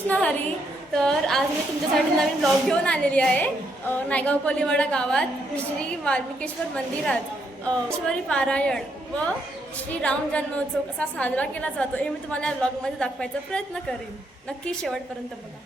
कृष्ण हरी. तर आज मी तुमच्यासाठी नवीन ब्लॉग घेऊन आलेली आहे. नायगाव कोलीवाडा गावात श्री वाल्मिकेश्वर मंदिरात ईश्वरी पारायण व श्री राम जन्मोत्सव कसा साजरा केला जातो हे मी तुम्हाला या ब्लॉगमध्ये दाखवायचा प्रयत्न करेन. नक्की शेवटपर्यंत बघा.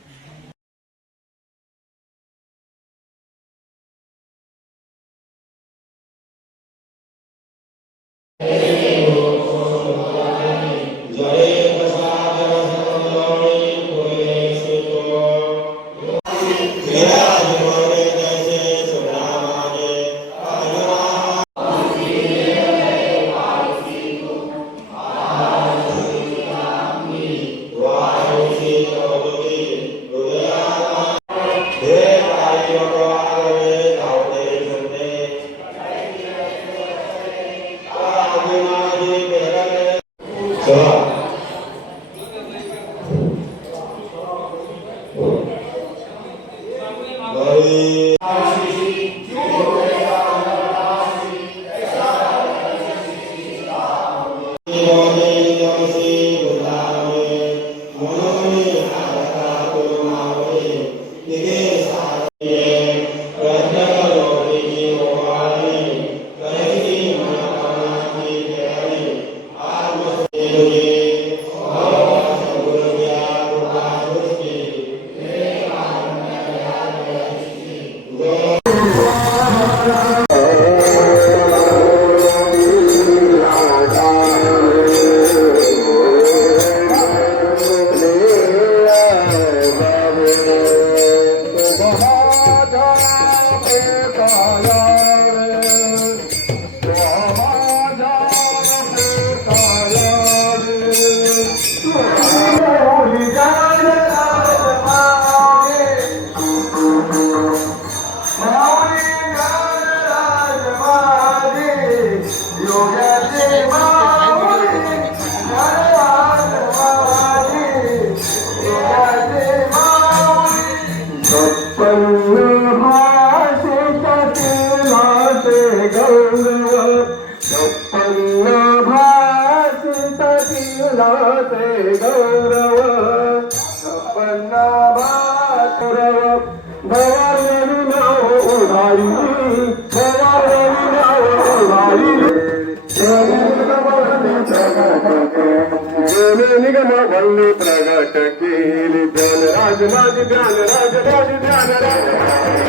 वल्ली प्रगट केली ध्यान राज माझी ध्यान राज राज ध्यान राज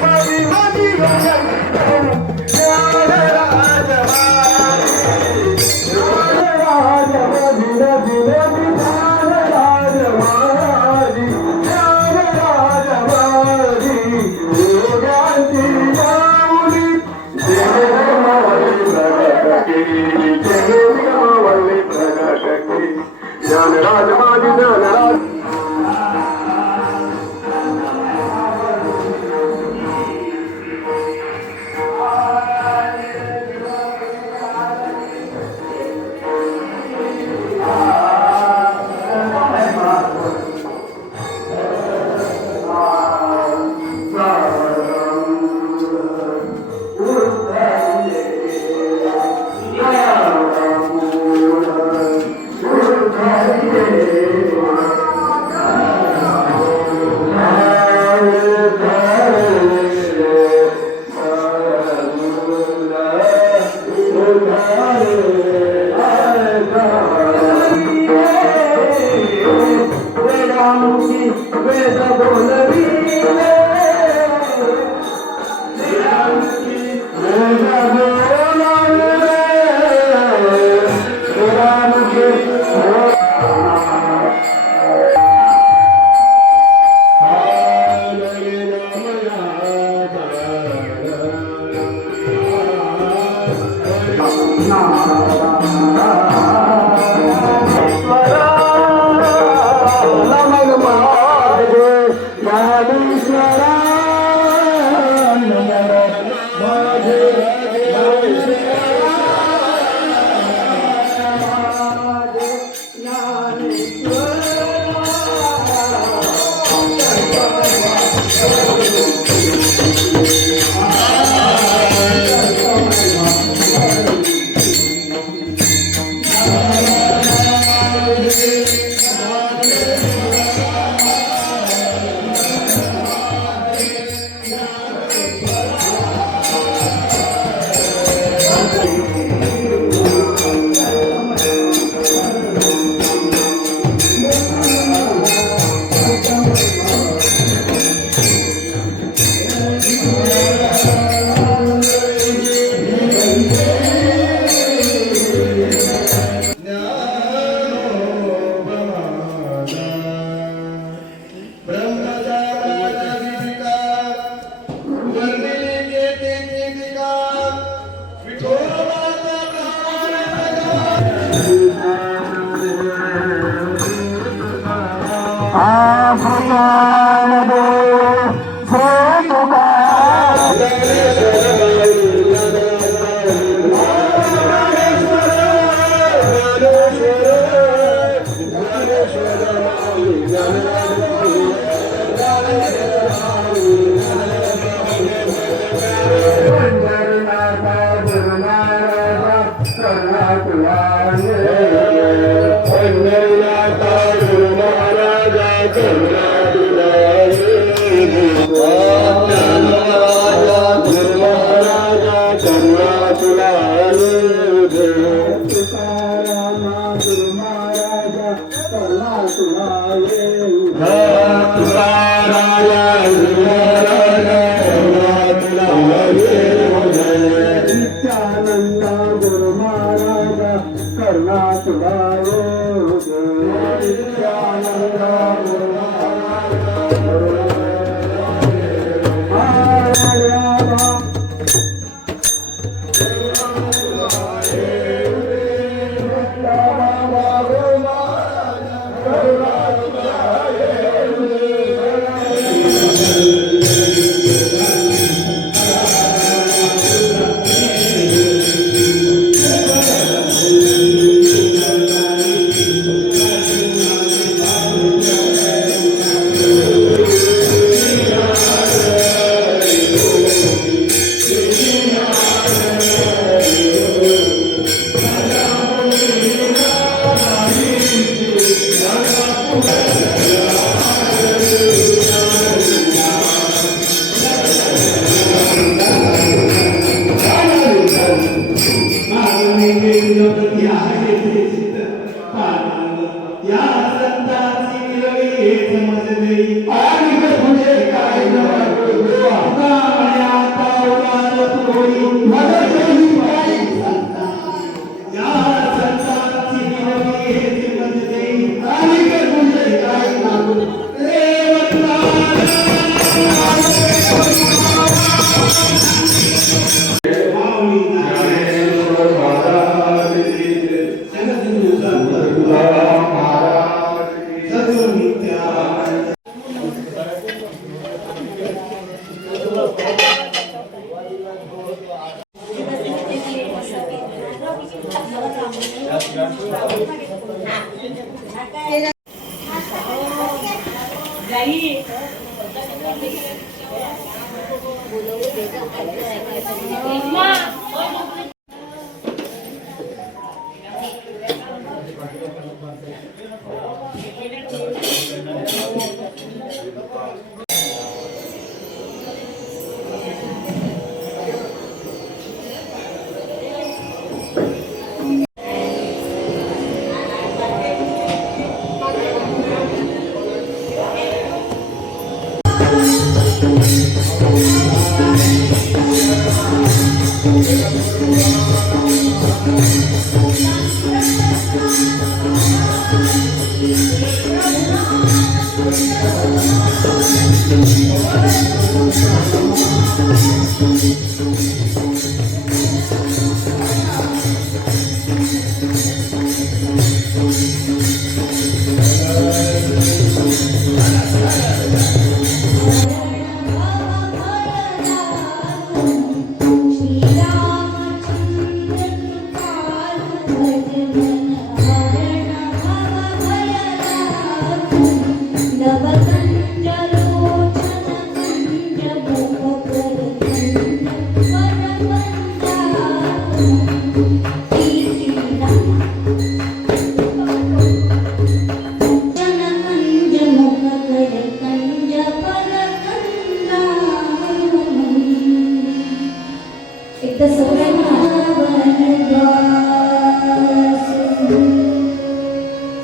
माझी माझी ध्यान राज राज माझी राज माझी ध्यान राज माझी ध्यान राज माझी योगाची माऊली वल्ली प्रगट केली वल्ली प्रगट केली ध्यान राज माझी ध्यान राज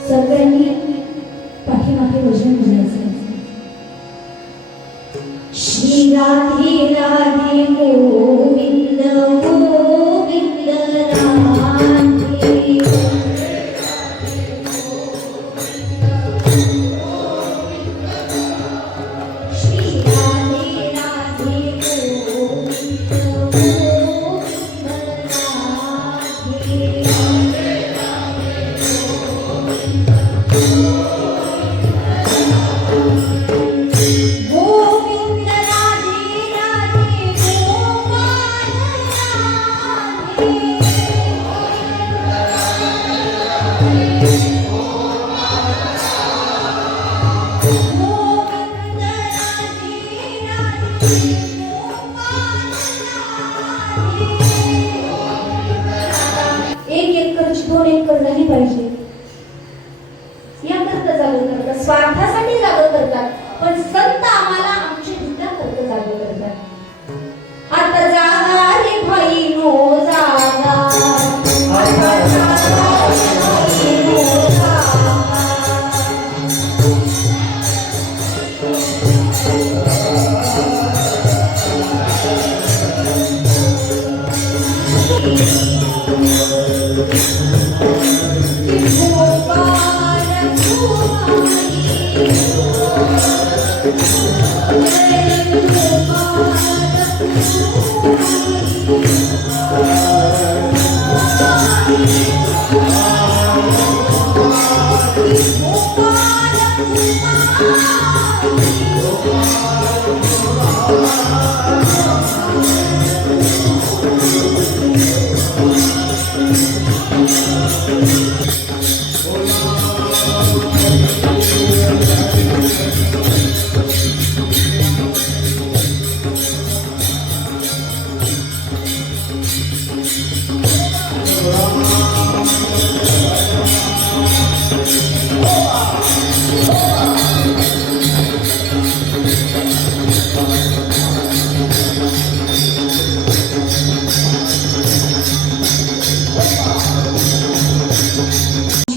सगळ्यांनी पाठीमागे भजन म्हणायचं.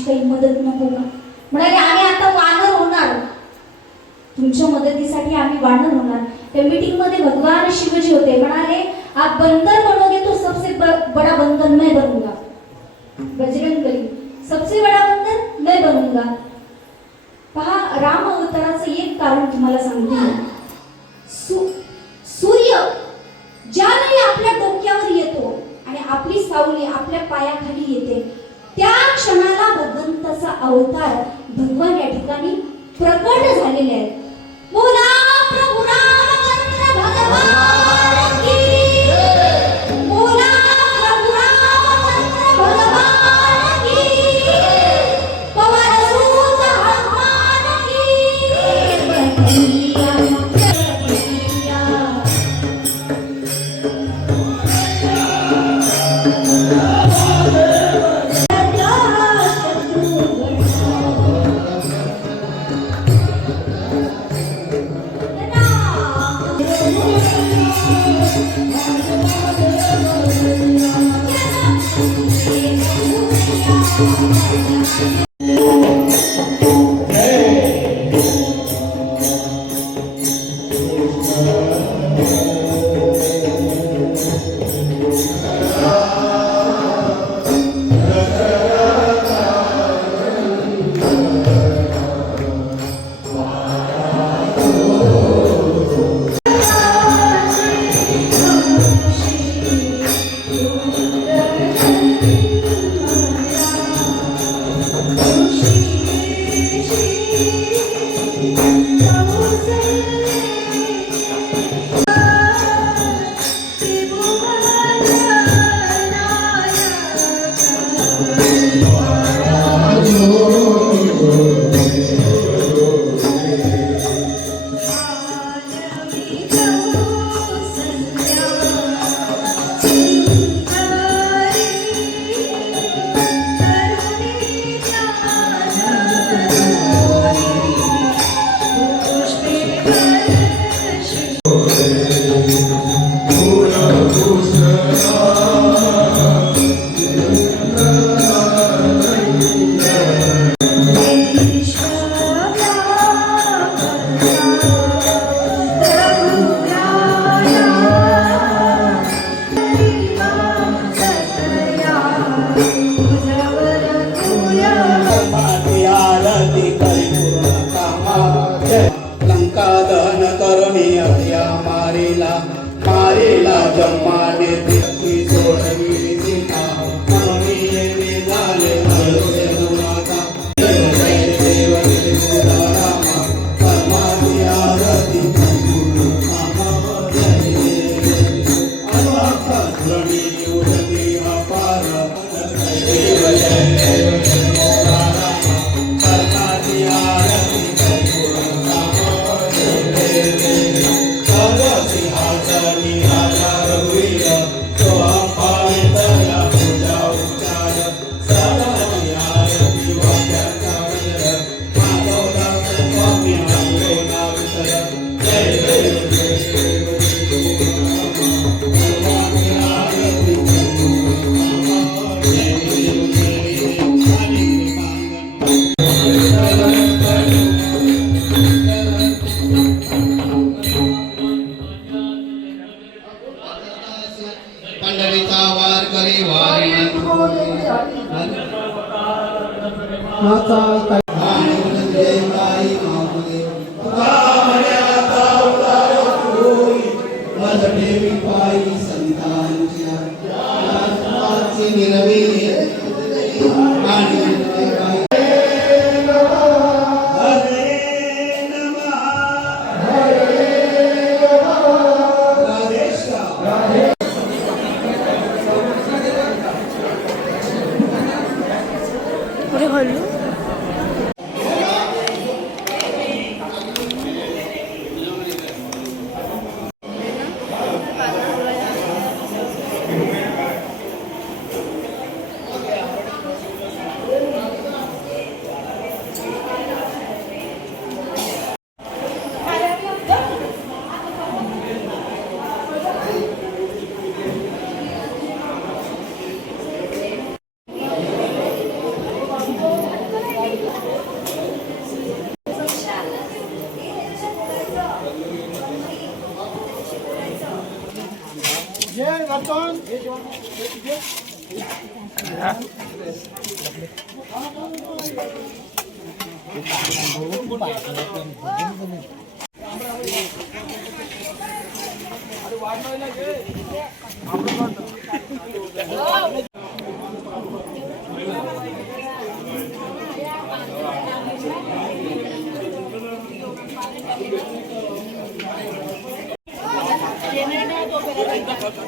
काही मदत नको का? म्हणाले आम्ही आता वानर होणार, तुमच्या मदतीसाठी आम्ही वानर होणार. त्या मीटिंग मध्ये भगवान शिवजी होते. म्हणाले आप बंदर बनोगे तो सबसे बड़ा बंदर मैं बनूंगा. बजरंगबली सबसे बड़ा बंदर मैं बनूंगा. पहा, राम अवताराचं एक कारण तुम्हाला सांगते. सूर्य ज्यावेळी आपल्या डोक्यावर येतो आणि आपली सावली आपल्या पायाखाली येते, त्या क्षणाला भगवंताचा अवतार भगवान या ठिकाणी प्रकट झालेले आहेत. बोला प्रभू रामचंद्र भगवान की, बोला प्रभू रामचंद्र भगवान की, पवन सुत हनुमान की.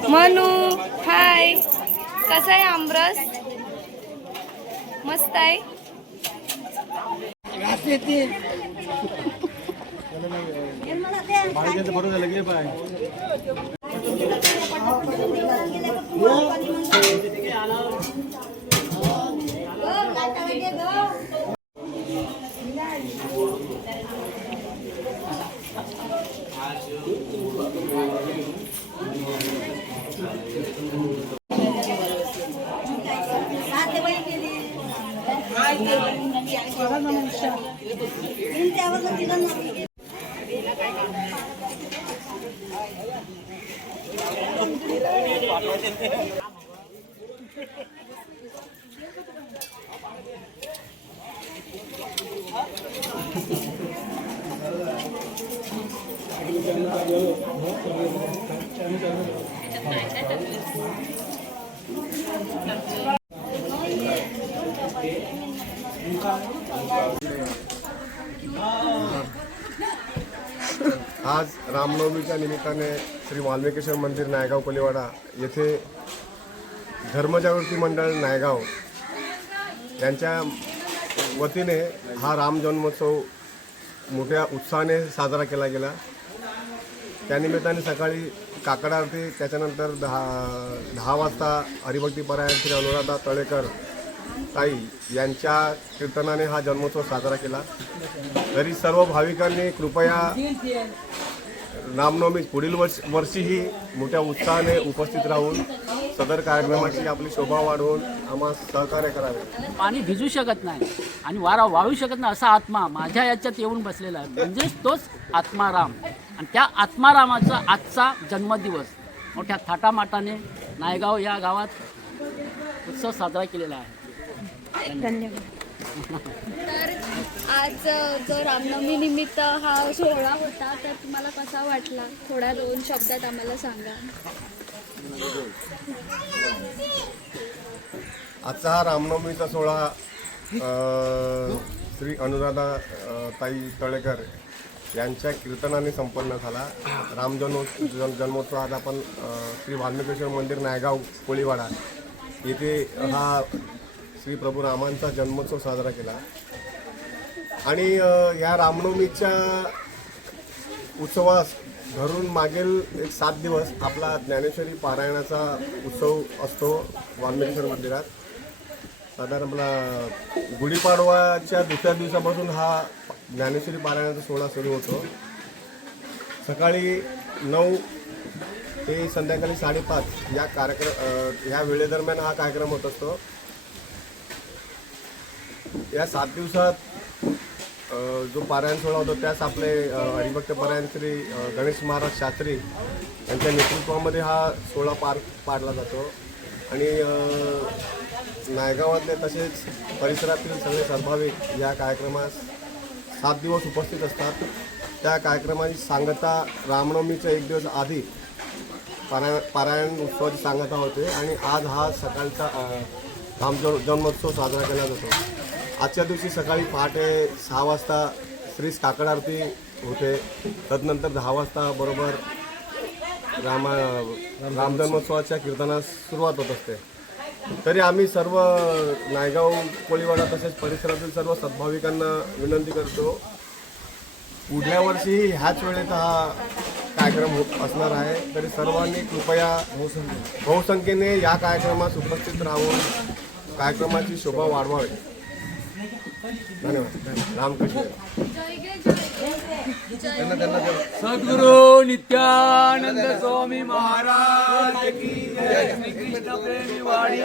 मनू हाय, कसा आहे आमरस? मस्त आहे. आज रामनवमीच्या निमित्ताने श्री वाल्मिकेश्वर मंदिर नायगाव कोलीवाडा येथे धर्मजागृती मंडळ नायगाव यांच्या वतीने हा राम जन्मोत्सव मोठ्या उत्साहाने साजरा केला गेला. त्यानिमित्ताने सकाळी काकड आरती, त्याच्यानंतर दहा वाजता हरिभक्तीपरायण श्री अनुराधा तळेकर ताई यांच्या कीर्तनाने हा जन्मोत्सव साजरा केला. तरी सर्व भाविकांनी कृपया रामनवमी पुढील वर्षीही मोठ्या उत्साहाने उपस्थित राहून सदर कार्यक्रमाची आपली शोभा वाढवून आम्हाला सहकार्य करावे. पाणी भिजू शकत नाही आणि वारा वाळू शकत नाही असा आत्मा माझ्या याच्यात येऊन बसलेला आहे. म्हणजेच तोच आत्माराम. आणि त्या आत्मारामाचा आजचा जन्मदिवस मोठ्या थाटामाटाने नायगाव या गावात उत्सव साजरा केलेला आहे. तर आज जो रामनवमी निमित्त हा सोहळा होता, तर तुम्हाला कसा वाटला? थोड्या 2 शब्दात आम्हाला सांगा. आजचा हा रामनवमीचा सोहळा श्री अनुराधा ताई तळेकर यांच्या कीर्तनाने संपन्न झाला. जन्मोत्सव आज आपण श्री वाल्मिकेश्वर मंदिर नायगाव कोळीवाडा येथे हा श्री प्रभू रामांचा जन्मोत्सव साजरा केला. आणि या रामनवमीच्या उत्सवास धरून मागील एक 7 दिवस आपला ज्ञानेश्वरी पारायणाचा उत्सव असतो वाल्मिकेश्वर मंदिरात. साधारण आपला गुढीपाडवाच्या दुसऱ्या दिवसापासून हा ज्ञानेश्वरी पारायणाचा सोहळा सुरू होतो. सकाळी 9 ते संध्याकाळी 5:30 या या वेळेदरम्यान हा कार्यक्रम होत असतो. या 7 दिवसात जो पारायण सोहळा होतो त्यास आपले हरिभक्त परायण श्री गणेश महाराज शास्त्री यांच्या नेतृत्वामध्ये हा सोहळा पाडला जातो. आणि नायगावातले तसेच परिसरातील सगळे सद्भाविक या कार्यक्रमास 7 दिवस उपस्थित असतात. त्या कार्यक्रमाची सांगता रामनवमीच्या 1 दिवस आधी पारायण उत्सवाची सांगता होते. आणि आज हा सकाळचा राम जन्मोत्सव साजरा केला जातो. आजच्या दिवशी सकाळी पहाटे 6 वाजता श्री काकड आरती होते. तदनंतर 10 वाजता बरोबर राम जन्मोत्सवाच्या कीर्तनास सुरुवात होत असते. तरी आम्ही सर्व नायगाव कोळीवाडा तसेच परिसरातील सर्व सद्भाविकांना विनंती करतो, पुढल्या वर्षी ह्याच वेळेत हा कार्यक्रम असणार आहे. तरी सर्वांनी कृपया बहुसंख्येने या कार्यक्रमास उपस्थित राहून कार्यक्रमाची शोभा वाढवावी. धन्यवाद. रामकृष्ण. सद्गुरु नित्यानंद स्वामी महाराज की जय. श्री कृष्ण प्रेमी वाणी.